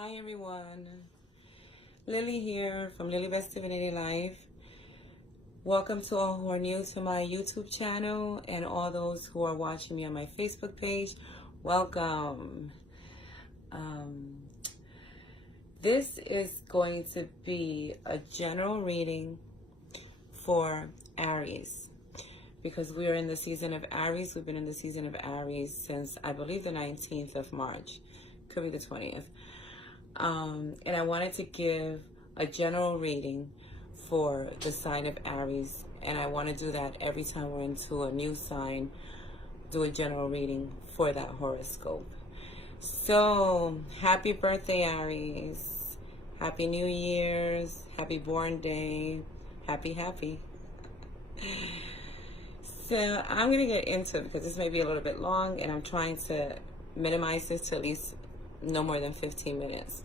Hi everyone, Lily here from Lily Best Divinity Life. Welcome to all who are new to my YouTube channel and all those who are watching me on my Facebook page. Welcome. This is going to be a general reading for Aries because we are in the season of Aries. We've been in the season of Aries since I believe the 19th of March, could be the 20th. And I wanted to give a general reading for the sign of Aries, and I want to do that every time we're into a new sign, do a general reading for that horoscope. So, happy birthday, Aries. Happy New Year's. Happy born day. Happy. So, I'm going to get into it because this may be a little bit long, and I'm trying to minimize this to at least no more than 15 minutes.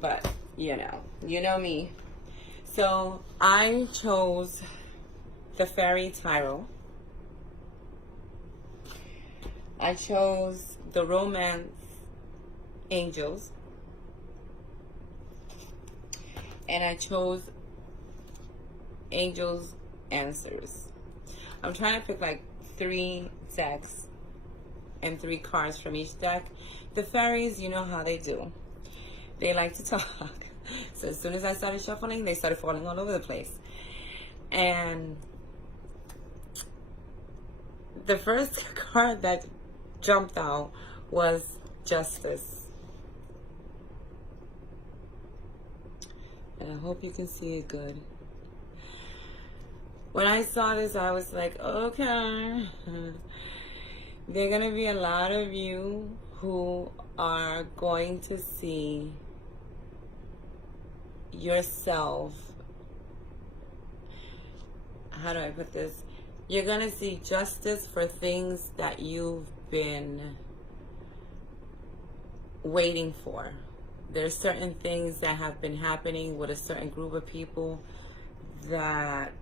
But, you know me. So, I chose the Fairy Tarot. I chose the Romance Angels. And I chose Angels Answers. I'm trying to pick like 3 decks and 3 cards from each deck. The fairies, you know how they do. They like to talk. So as soon as I started shuffling, they started falling all over the place. And the first card that jumped out was Justice. And I hope you can see it good. When I saw this, I was like, okay. There are going to be a lot of you who are going to see yourself. How do I put this? You're going to see justice for things that you've been waiting for. There's certain things that have been happening with a certain group of people that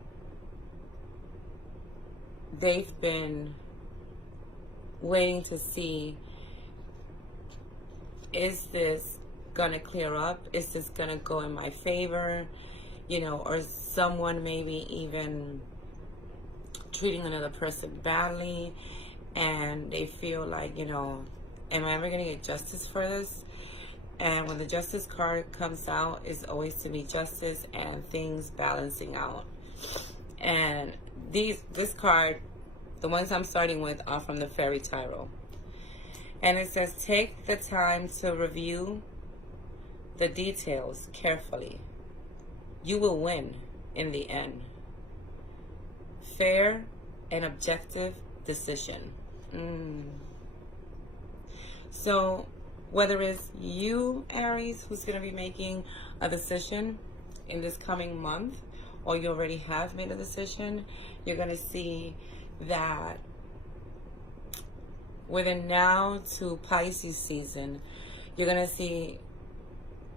they've been waiting to see, is this gonna clear up? Is this gonna go in my favor? Or someone maybe even treating another person badly, and they feel like, am I ever gonna get justice for this? And when the Justice card comes out, it's always to be justice and things balancing out. And this card, the ones I'm starting with, are from the Fairy Tarot. And it says, take the time to review the details carefully. You will win in the end. Fair and objective decision. So, whether it's you, Aries, who's going to be making a decision in this coming month, or you already have made a decision, you're going to see that within now to Pisces season, you're going to see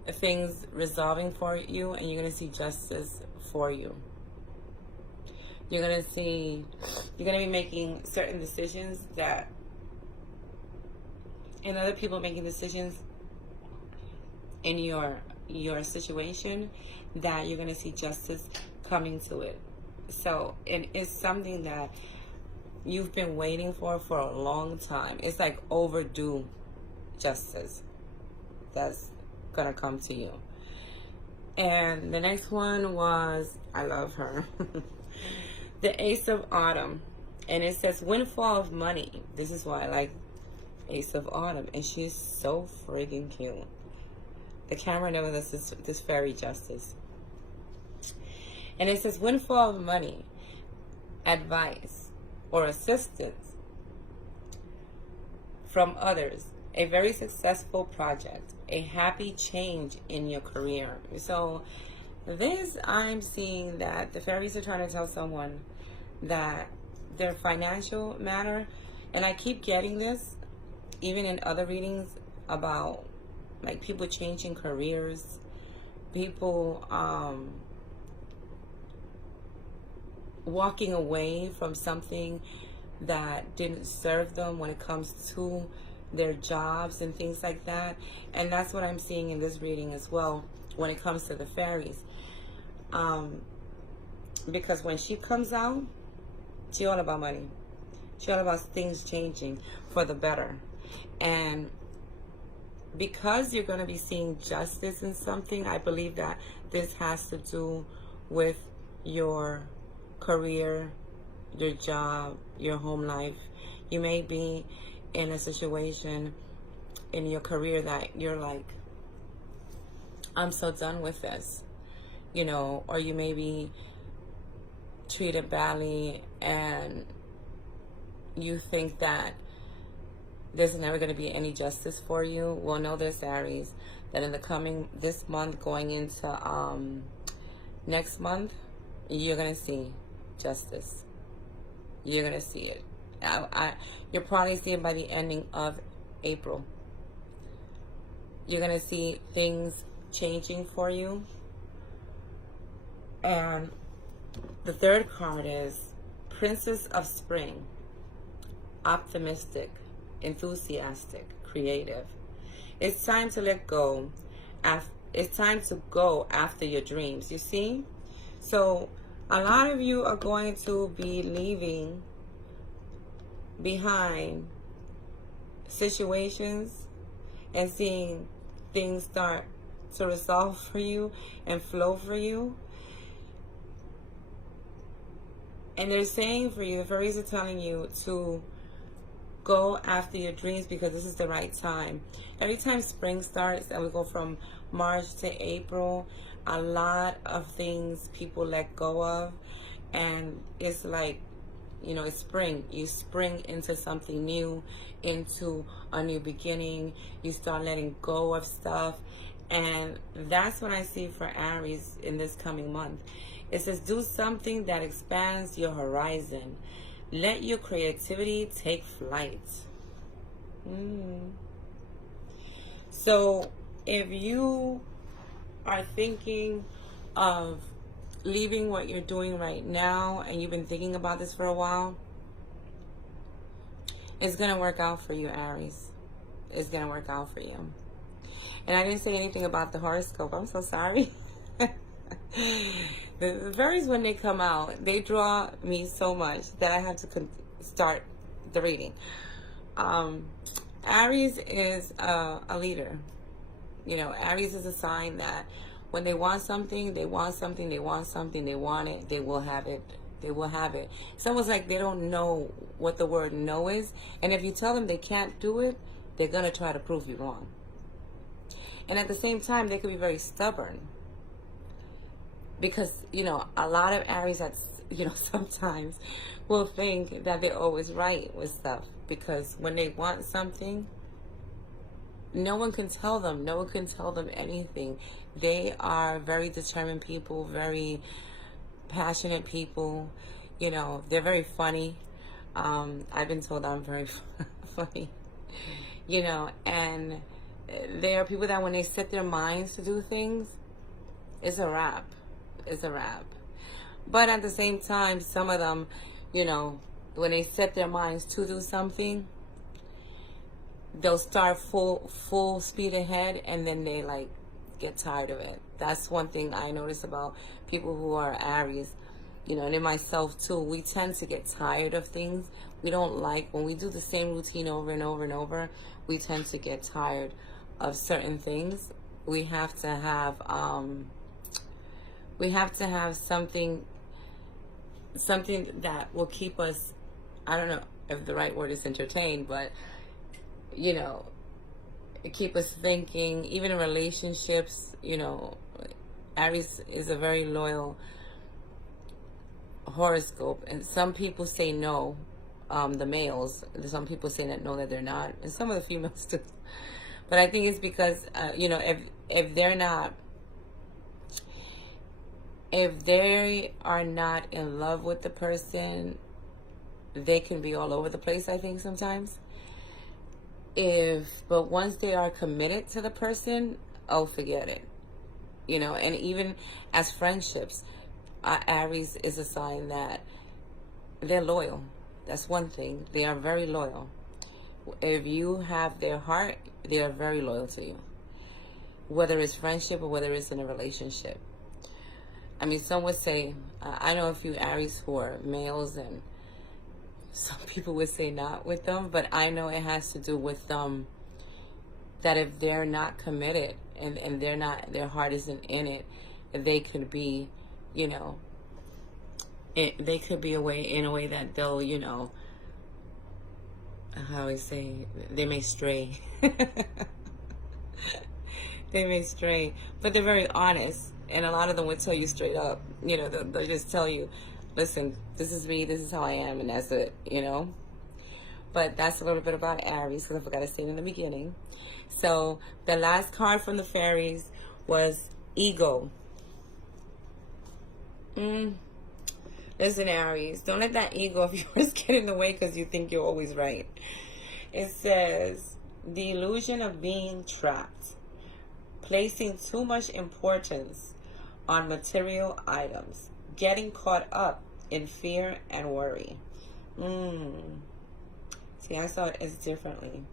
things resolving for you, and you're going to see justice for you. You're going to be making certain decisions and other people making decisions in your situation that you're going to see justice coming to it. So it's something that you've been waiting for a long time. It's like overdue justice that's gonna come to you. And the next one was, I love her, the Ace of Autumn. And it says windfall of money. This is why I like Ace of Autumn. And she's so friggin' cute. The camera never does this fairy justice. And it says windfall of money, advice, or assistance from others, a very successful project, a happy change in your career. So this, I'm seeing that the fairies are trying to tell someone that their financial matter, and I keep getting this even in other readings about like people changing careers, people walking away from something that didn't serve them when it comes to their jobs and things like that. And that's what I'm seeing in this reading as well when it comes to the fairies. Because when she comes out, she all about money. She all about things changing for the better. And because you're going to be seeing justice in something, I believe that this has to do with your career, your job, your home life. You may be in a situation in your career that you're like, I'm so done with this, you know, or you may be treated badly and you think that there's never going to be any justice for you. Well, know this, Aries, that in the this month going into next month, you're going to see justice. You're going to see it. You're probably seeing by the ending of April. You're going to see things changing for you. And the third card is Princess of Spring. Optimistic, enthusiastic, creative. It's time to let go. It's time to go after your dreams. You see? So a lot of you are going to be leaving behind situations and seeing things start to resolve for you and flow for you. And they're saying for you, the fairies are telling you to go after your dreams because this is the right time. Every time spring starts and we go from March to April, a lot of things people let go of, and it's like, you know, it's spring. You spring into something new, into a new beginning. You start letting go of stuff, and that's what I see for Aries in this coming month. It says do something that expands your horizon. Let your creativity take flight. So if you are thinking of leaving what you're doing right now and you've been thinking about this for a while, it's going to work out for you, Aries. It's going to work out for you. And I didn't say anything about the horoscope. I'm so sorry. The fairies, when they come out, they draw me so much that I have to start the reading. Aries is a leader. You know, Aries is a sign that when they want something, they want something, they want something, they want it, they will have it. They will have it. It's almost like they don't know what the word no is. And if you tell them they can't do it, they're going to try to prove you wrong. And at the same time, they could be very stubborn. Because, you know, a lot of Aries, you know, sometimes will think that they're always right with stuff. Because when they want something, no one can tell them. No one can tell them anything. They are very determined people, very passionate people. You know, they're very funny. I've been told I'm very funny. You know, and there are people that when they set their minds to do things, it's a wrap. It's a wrap. But at the same time, some of them, you know, when they set their minds to do something, they'll start full speed ahead, and then they like get tired of it. That's one thing I notice about people who are Aries, you know, and in myself too. We tend to get tired of things. We don't like when we do the same routine over and over and over. We tend to get tired of certain things. We have to have something that will keep us, I don't know if the right word is entertained, but, you know, keep us thinking. Even in relationships, you know, Aries is a very loyal horoscope, and some people say no, the males. Some people say that no, that they're not, and some of the females too. But I think it's because, you know, if they are not in love with the person, they can be all over the place, I think, sometimes. But once they are committed to the person, oh, forget it. You know, and even as friendships, Aries is a sign that they're loyal. That's one thing. They are very loyal. If you have their heart, they are very loyal to you, whether it's friendship or whether it's in a relationship. I mean, some would say, I know a few Aries who are males, and some people would say not with them, but I know it has to do with that if they're not committed and they're not, their heart isn't in it, they could be, you know, they could be in a way that they'll, you know, how I say, they may stray. They may stray, but they're very honest. And a lot of them would tell you straight up, you know, they'll just tell you, listen, this is me, this is how I am, and that's it, you know. But that's a little bit about Aries, because I forgot to say it in the beginning. So the last card from the fairies was ego. Listen, Aries, don't let that ego of yours get in the way because you think you're always right. It says, the illusion of being trapped, placing too much importance on material items, getting caught up in fear and worry. See, I saw it as differently.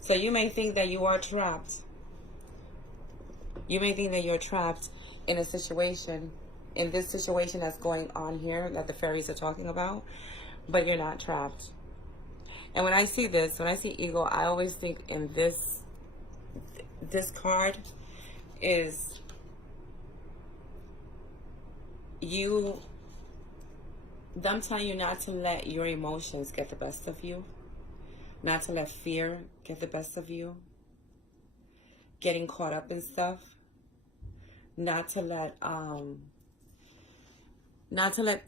So you may think that you are trapped. You may think that you're trapped in a situation, in this situation that's going on here that the fairies are talking about, but you're not trapped. And when I see this, when I see ego, I always think in this card is them telling you not to let your emotions get the best of you, not to let fear get the best of you, getting caught up in stuff, not to let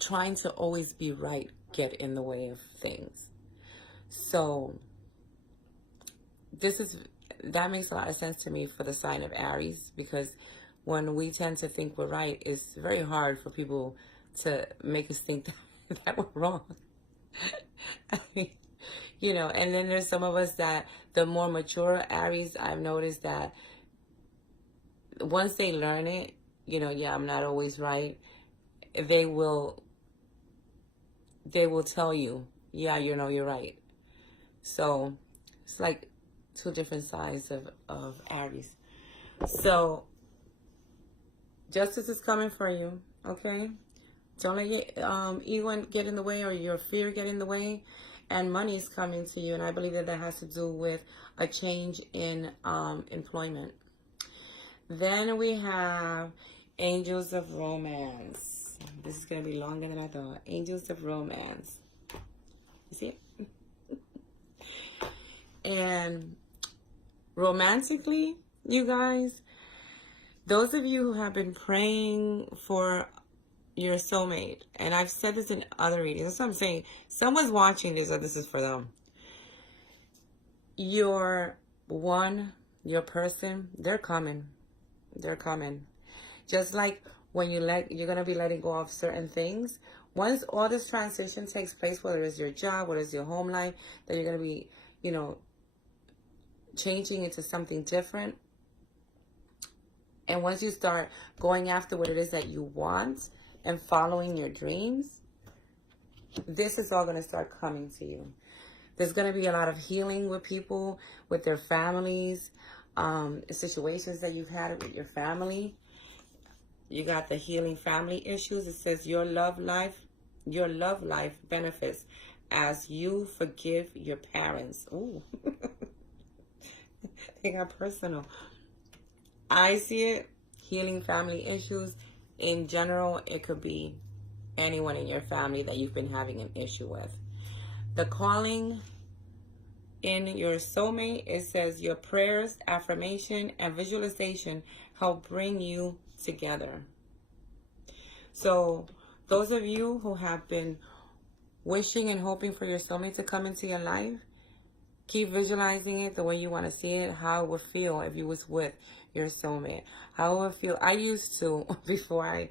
trying to always be right get in the way of things. So that makes a lot of sense to me for the sign of Aries, because when we tend to think we're right, it's very hard for people to make us think that we're wrong. I mean, you know, and then there's some of us that the more mature Aries, I've noticed that once they learn it, you know, yeah, I'm not always right, they will tell you, yeah, you know, you're right. So it's like two different sides of Aries. So justice is coming for you, okay? Don't let your ego get in the way or your fear get in the way. And money is coming to you, and I believe that has to do with a change in employment. Then we have Angels of Romance. This is going to be longer than I thought. Angels of Romance. You see it? And romantically, you guys, those of you who have been praying for your soulmate, and I've said this in other readings, that's what I'm saying. Someone's watching this, or this is for them. Your person, they're coming. They're coming. Just like when you're going to be letting go of certain things. Once all this transition takes place, whether it's your job, whether it's your home life, that you're going to be, you know, changing into something different. And once you start going after what it is that you want and following your dreams, this is all going to start coming to you. There's going to be a lot of healing with people, with their families, situations that you've had with your family. You got the healing family issues. It says your love life benefits as you forgive your parents. Ooh. They got personal. I see it, healing family issues. In general, it could be anyone in your family that you've been having an issue with. The calling in your soulmate, it says your prayers, affirmation, and visualization help bring you together. So those of you who have been wishing and hoping for your soulmate to come into your life, keep visualizing it the way you want to see it, how it would feel if you was with your soulmate. How it would feel. I used to, before I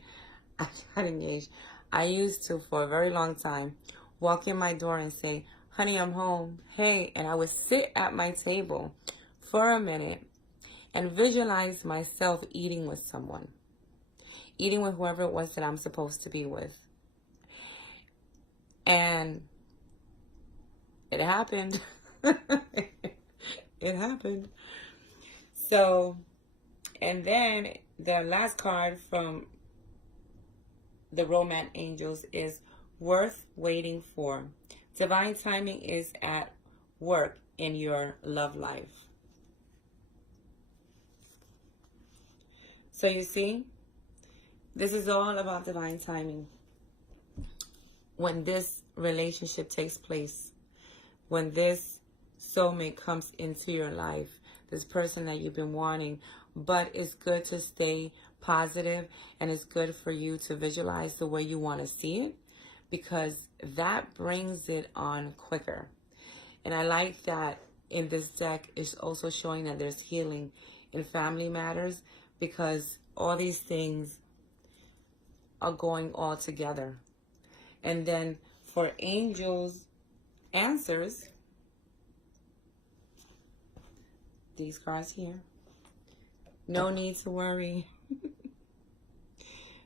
got engaged, I used to, for a very long time, walk in my door and say, honey, I'm home. Hey, and I would sit at my table for a minute and visualize myself eating with someone. Eating with whoever it was that I'm supposed to be with. And It happened. It happened. So, and then the last card from the Romance Angels is worth waiting for. Divine timing is at work in your love life. So you see, this is all about divine timing. When this relationship takes place, when this soulmate comes into your life, this person that you've been wanting, but it's good to stay positive, and it's good for you to visualize the way you want to see it, because that brings it on quicker. And I like that in this deck is also showing that there's healing in family matters, because all these things are going all together. And then for angels answers, these cards here, no need to worry.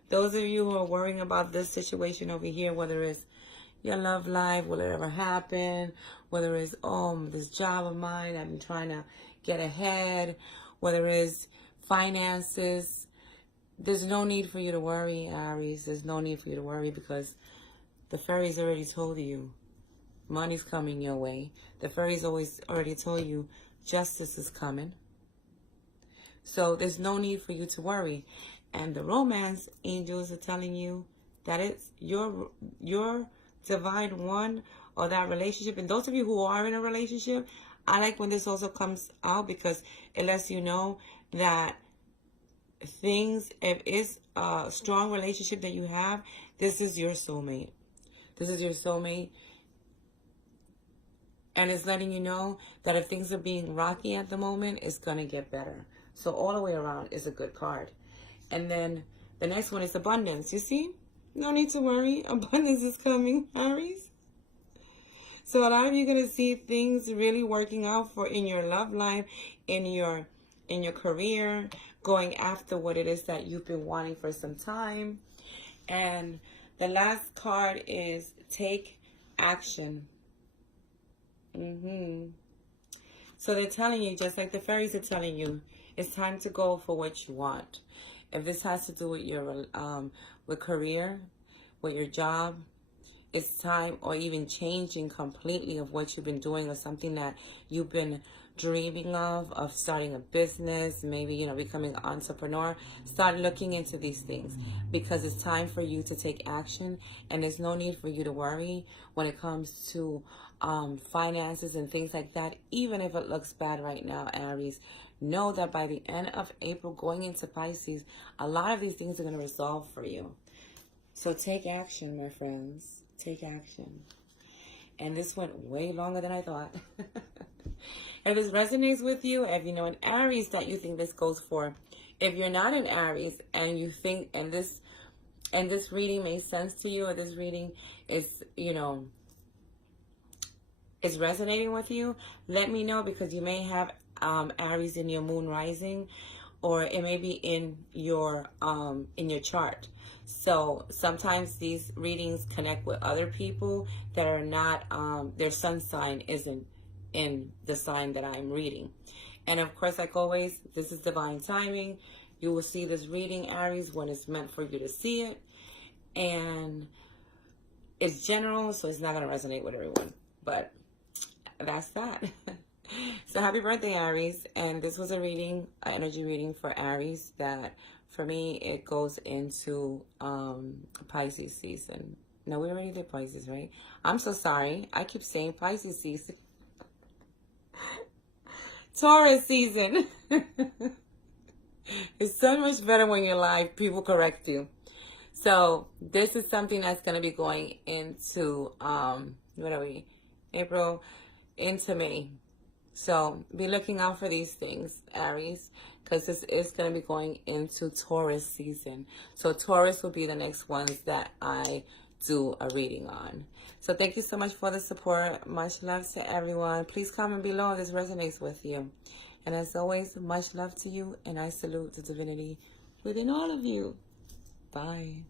Those of you who are worrying about this situation over here, whether it's your love life, will it ever happen, whether it's, this job of mine, I've been trying to get ahead, whether it's finances, there's no need for you to worry, Aries. There's no need for you to worry, because the fairies already told you money's coming your way. The fairies already told you justice is coming. So there's no need for you to worry. And the romance angels are telling you that it's your divine one, or that relationship. And those of you who are in a relationship, I like when this also comes out, because it lets you know that things, if it's a strong relationship that you have, this is your soulmate. This is your soulmate. And it's letting you know that if things are being rocky at the moment, it's going to get better. So all the way around is a good card. And then the next one is abundance. You see? No need to worry. Abundance is coming, Aries. So a lot of you are going to see things really working out for in your love life, in your career, going after what it is that you've been wanting for some time. And the last card is take action. So they're telling you, just like the fairies are telling you, it's time to go for what you want. If this has to do with your with career, with your job, it's time, or even changing completely of what you've been doing, or something that you've been dreaming of starting a business, maybe, becoming an entrepreneur. Start looking into these things, because it's time for you to take action, and there's no need for you to worry when it comes to finances and things like that. Even if it looks bad right now, Aries, know that by the end of April, going into Pisces, a lot of these things are going to resolve for you. So take action, my friends. Take action. And this went way longer than I thought. If this resonates with you, if you know an Aries that you think this goes for, if you're not an Aries and you think, and this reading makes sense to you, or this reading is, is resonating with you, let me know, because you may have Aries in your moon rising, or it may be in your chart. So sometimes these readings connect with other people that are not, their sun sign isn't in the sign that I'm reading. And of course, like always, this is divine timing. You will see this reading, Aries, when it's meant for you to see it. And it's general, so it's not going to resonate with everyone. But that's that. So happy birthday, Aries. And this was a reading, an energy reading for Aries, that for me, it goes into Pisces season. No, we already did Pisces, right? I'm so sorry. I keep saying Pisces season. Taurus season. It's so much better when you're live. People correct you. So this is something that's going to be going into, what are we? April into May. So be looking out for these things, Aries, because this is going to be going into Taurus season. So Taurus will be the next ones that I do a reading on. So thank you so much for the support. Much love to everyone. Please comment below if this resonates with you. And as always, much love to you, and I salute the divinity within all of you. Bye.